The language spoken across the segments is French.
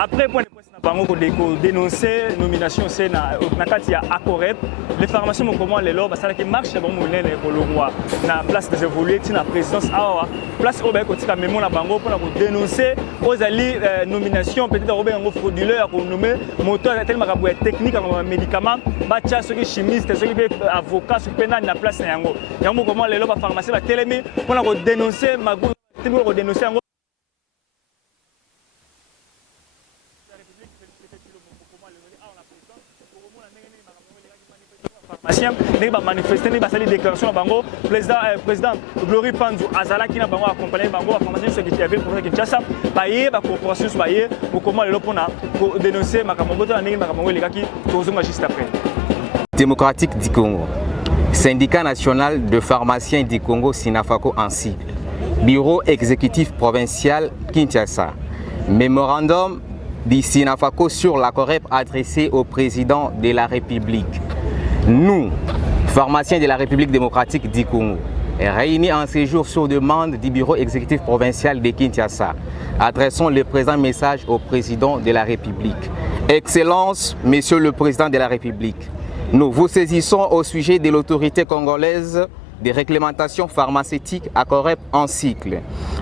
Après, pour dénoncer nomination c'est na Acorep, les pharmaciens comment les lois ça qui marche bon pour le roi na place des évoluer na présidence place au côté même la bango pour dénoncer aux alliés nomination peut-être au frauduleux pour nommer moteur tellement technique comme médicament bacha ceux qui chimistes ceux qui avocats ceux qui na place yango comment les lois pharmaciens va télémer pour dénoncer mago pour dénoncer manifester ni basali déclaration bango président Glory Panzu azala qui na bango accompagner bango la formation ce qui avait pour Kinshasa baye ba corporation baye pour comment le pona pour dénoncer makambo to na ningi makambo les gars qui tozonga juste après. Démocratique du Congo, syndicat national de pharmaciens du Congo Sinafako ainsi, bureau exécutif provincial Kinshasa, mémorandum du Sinafako sur l'Acorep adressé au président de la République. Nous, pharmaciens de la République démocratique du Congo, réunis en séjour sur demande du bureau exécutif provincial de Kinshasa, adressons le présent message au président de la République. Excellence, Monsieur le Président de la République, nous vous saisissons au sujet de l'autorité congolaise de réglementation pharmaceutique Acorep en cycle,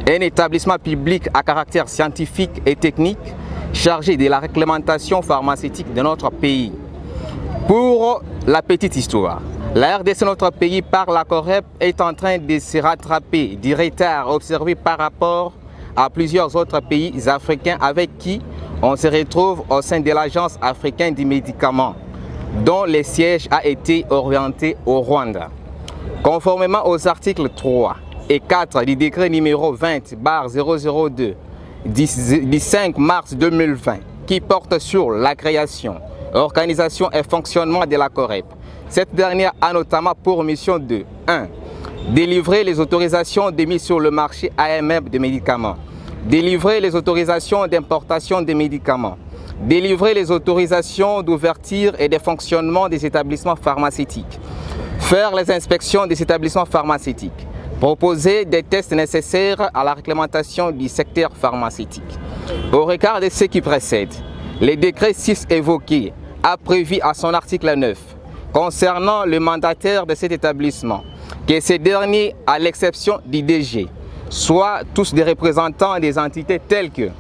un établissement public à caractère scientifique et technique chargé de la réglementation pharmaceutique de notre pays. Pour la petite histoire, la RDC, notre pays, par l'Acorep, est en train de se rattraper du retard observé par rapport à plusieurs autres pays africains avec qui on se retrouve au sein de l'Agence africaine du médicament, dont le siège a été orienté au Rwanda. Conformément aux articles 3 et 4 du décret numéro 20/002 du 5 mars 2020 qui porte sur la création, organisation et fonctionnement de l'Acorep. Cette dernière a notamment pour mission de 1. Délivrer les autorisations de mise sur le marché AMM de médicaments, délivrer les autorisations d'importation des médicaments, délivrer les autorisations d'ouverture et de fonctionnement des établissements pharmaceutiques, faire les inspections des établissements pharmaceutiques, proposer des tests nécessaires à la réglementation du secteur pharmaceutique. Au regard de ce qui précède, le décret 6 évoqué a prévu à son article 9 concernant le mandataire de cet établissement que ces derniers, à l'exception du DG, soient tous des représentants des entités telles que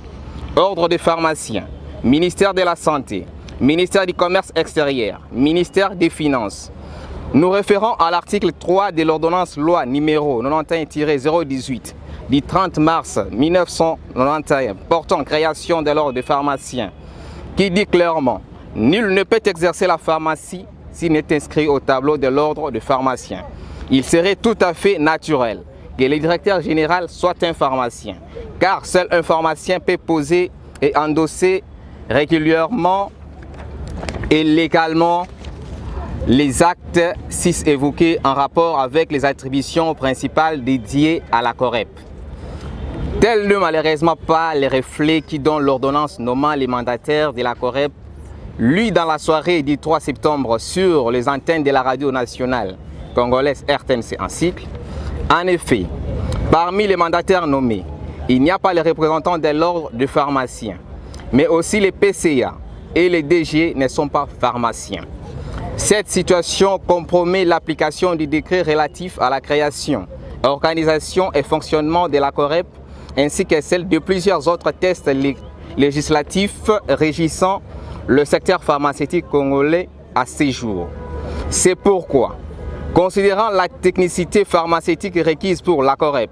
Ordre des pharmaciens, Ministère de la Santé, Ministère du Commerce extérieur, Ministère des Finances. Nous référons à l'article 3 de l'ordonnance loi numéro 91-018 du 30 mars 1991 portant création de l'ordre des pharmaciens qui dit clairement « Nul ne peut exercer la pharmacie s'il n'est inscrit au tableau de l'ordre des pharmaciens. Il serait tout à fait naturel que le directeur général soit un pharmacien, car seul un pharmacien peut poser et endosser régulièrement et légalement les actes 6 évoqués en rapport avec les attributions principales dédiées à l'Acorep. Tel n'est malheureusement pas le reflet qui donne l'ordonnance nommant les mandataires de l'Acorep, lui dans la soirée du 3 septembre sur les antennes de la radio nationale congolaise RTNC en cycle. En effet, parmi les mandataires nommés, il n'y a pas les représentants de l'ordre de pharmaciens, mais aussi les PCA et les DG ne sont pas pharmaciens. Cette situation compromet l'application du décret relatif à la création, organisation et fonctionnement de l'Acorep ainsi que celle de plusieurs autres tests législatifs régissant le secteur pharmaceutique congolais à ce jour. C'est pourquoi, considérant la technicité pharmaceutique requise pour l'Acorep,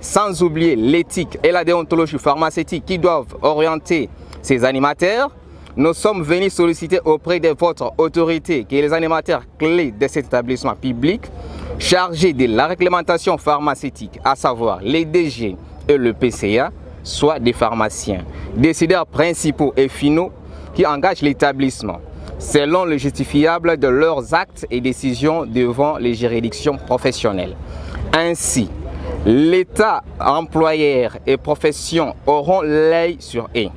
sans oublier l'éthique et la déontologie pharmaceutique qui doivent orienter ces animateurs, nous sommes venus solliciter auprès de votre autorité que les animateurs clés de cet établissement public chargés de la réglementation pharmaceutique, à savoir les DG et le PCA, soient des pharmaciens, décideurs principaux et finaux qui engagent l'établissement, selon le justifiable de leurs actes et décisions devant les juridictions professionnelles. Ainsi, l'État, employeur et profession auront l'œil sur eux.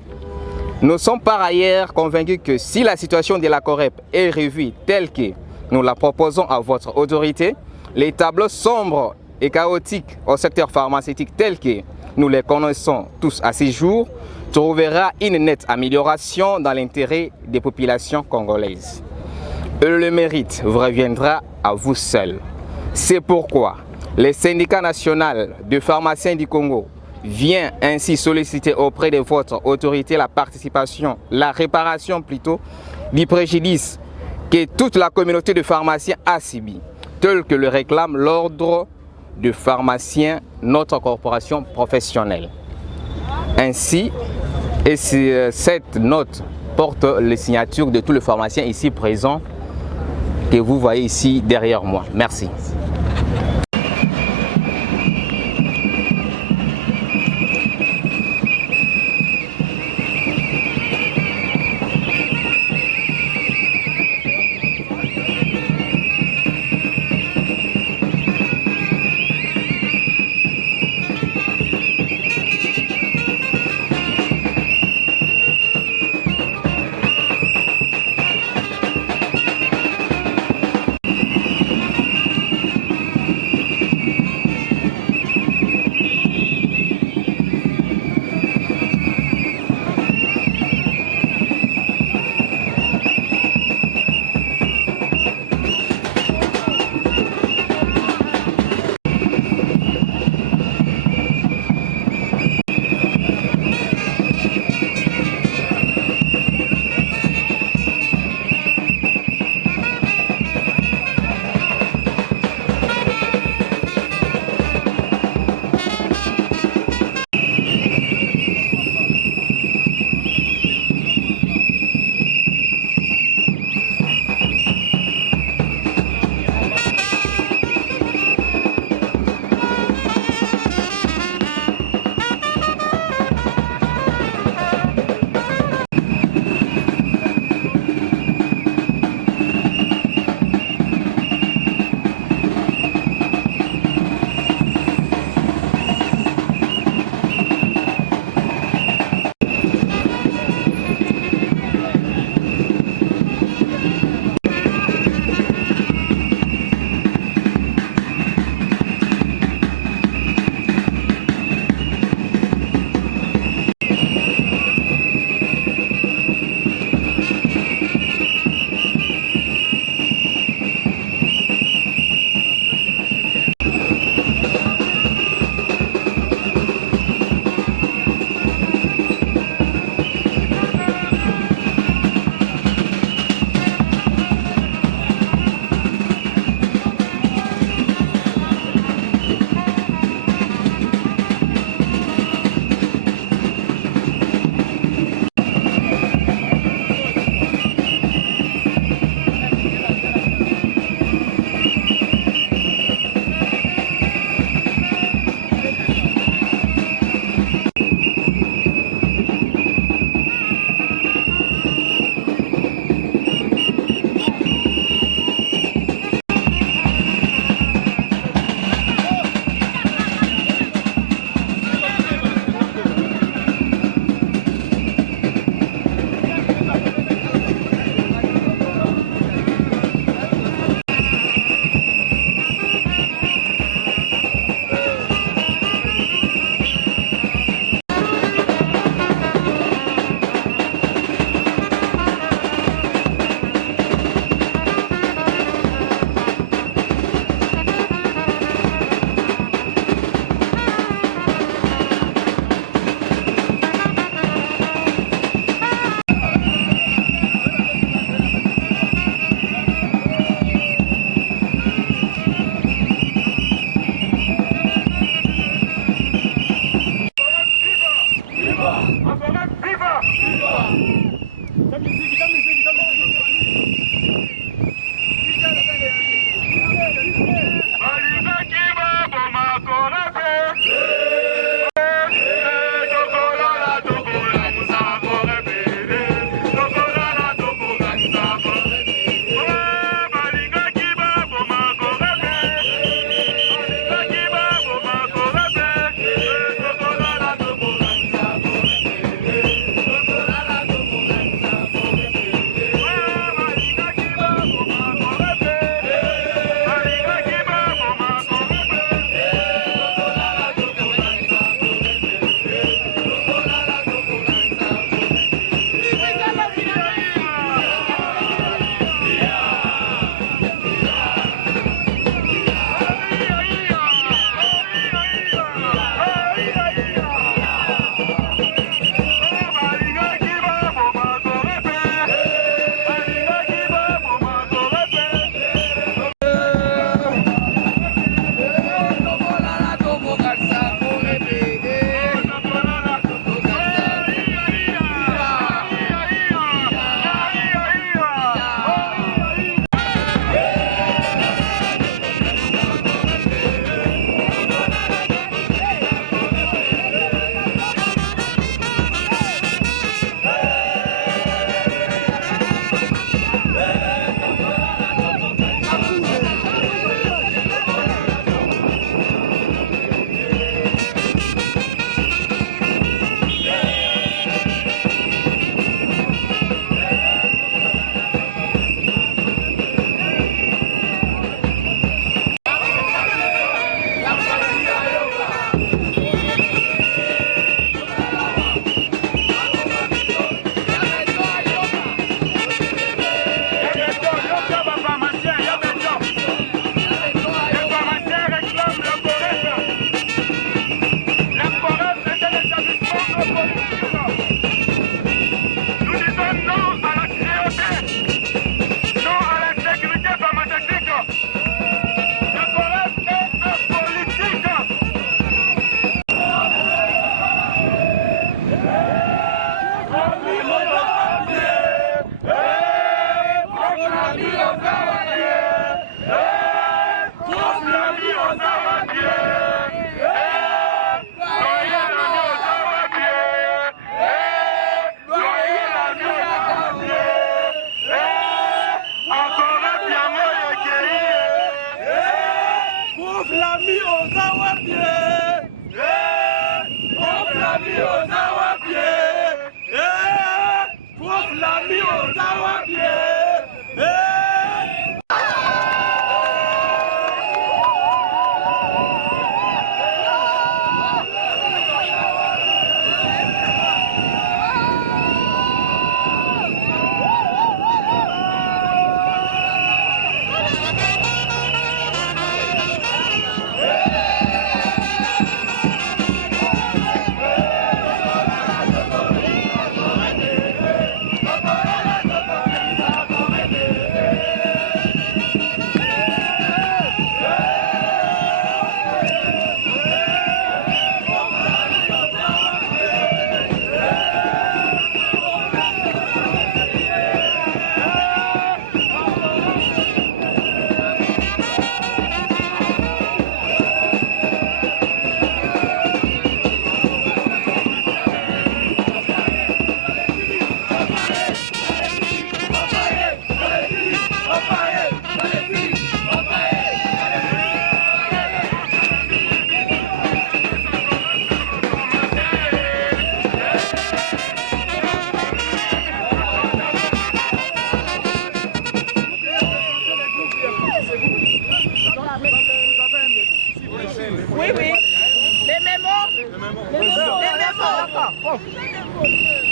Nous sommes par ailleurs convaincus que si la situation de l'Acorep est revue telle que nous la proposons à votre autorité, les tableaux sombres et chaotiques au secteur pharmaceutique tels que nous les connaissons tous à ce jour trouvera une nette amélioration dans l'intérêt des populations congolaises. Et le mérite vous reviendra à vous seul. C'est pourquoi le syndicat national de pharmaciens du Congo vient ainsi solliciter auprès de votre autorité la réparation plutôt du préjudice que toute la communauté de pharmaciens a subi, tel que le réclame l'ordre de pharmaciens, notre corporation professionnelle. Ainsi, et cette note porte les signatures de tous les pharmaciens ici présents que vous voyez ici derrière moi. Merci.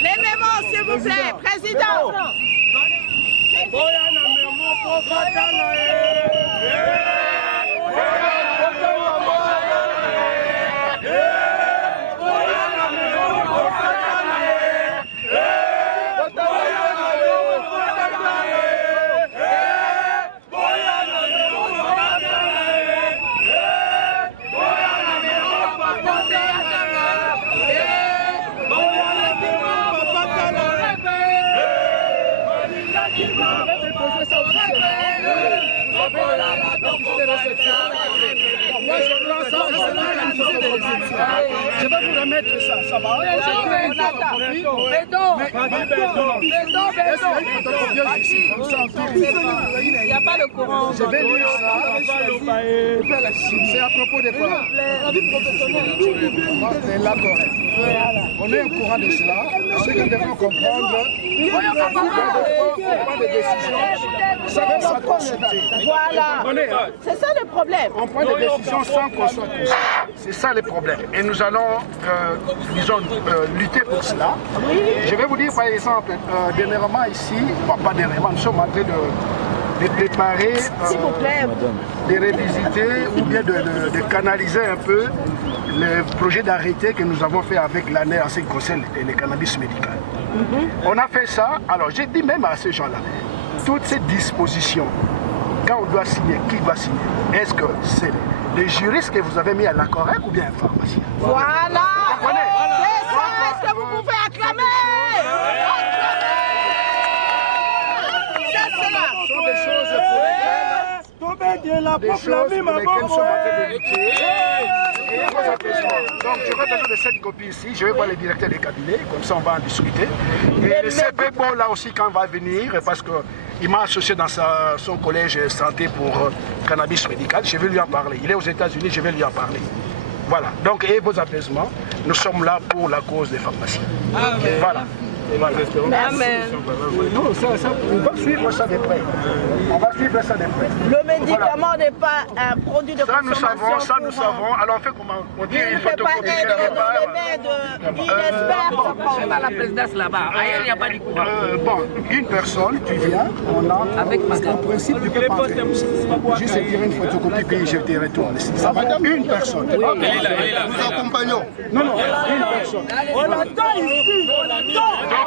Les mémos, s'il vous plaît, président. Je vais vous remettre ça va. Il n'y a pas le courant. Je vais lire ça. C'est à propos des quoi? On est au courant de cela. Ce que nous devons comprendre, on prend des décisions sans consulter. Voilà. C'est ça le problème. On prend des décisions sans qu'on soit consulté. C'est ça le problème. Et nous allons, disons, lutter pour cela. Je vais vous dire par exemple, dernièrement ici, pas dernièrement, nous sommes en train de préparer, de révisiter ou bien de canaliser un peu le projet d'arrêté que nous avons fait avec l'ANER en ce qui concerne le cannabis médical. On a fait ça, alors j'ai dit même à ces gens-là, toutes ces dispositions, quand on doit signer, qui doit signer? Est-ce que c'est les juristes que vous avez mis à la correcte ou bien un pharmacien? Voilà. C'est ça. Est-ce que vous pouvez acclamer? C'est cela. Ce sont des choses pour lesquelles nous sommes en train de lutter. Donc j'aurai besoin de cette copie ici, je vais voir le directeur des cabinets, comme ça on va en discuter. Et le CPBO là aussi quand on va venir, parce qu'il m'a associé dans son collège santé pour cannabis médical, je vais lui en parler. Il est aux États-Unis, je vais lui en parler. Voilà, donc et vos apaisements, nous sommes là pour la cause des pharmaciens. Voilà. Amen. Non, on va suivre ça de près. On va suivre ça de près. Le médicament n'est pas un produit de consommation. Ça nous savons. Alors on fait comment? On dit Il ne peut pas être dans les mains d'inexperts. Pas la présidence là-bas. Ailleurs, il n'y a pas de courant. Bon, une personne, tu viens, on a. Parce qu'en principe, tu peux pas entrer. Juste tirer une photocopie, puis je te retourne ici. Ça va? Une personne. Elle est là. Nous accompagnons. Non, une personne. On attend ici, on attend.